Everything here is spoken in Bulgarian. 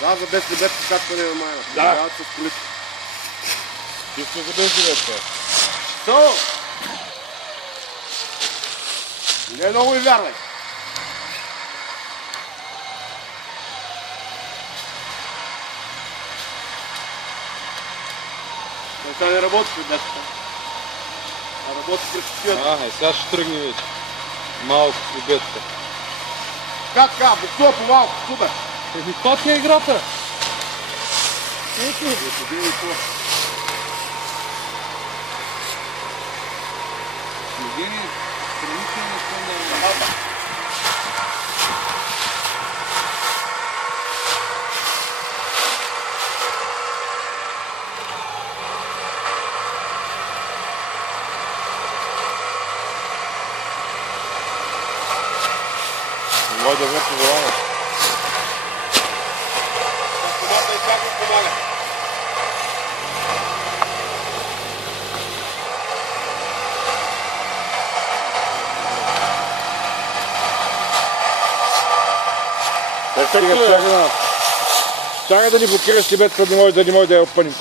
Да, за 10 лебедка качване на майна. Да. Трябва да се с колите. Чисто за 10 лебедка. То! Не много и вярвай. Сега не работи с лебедката. А работи през чутията. Сега ще тръгне вече. Малко с лебедка. Как така? Буксува по-малко. Супер. Това ти е играта. Ето. Ето, и това. Евгений, сравнително изпълнение. Може да върши желание. Автомата и всяко помага. Чакай да ни блокираш лебедка, да не може да я опъним.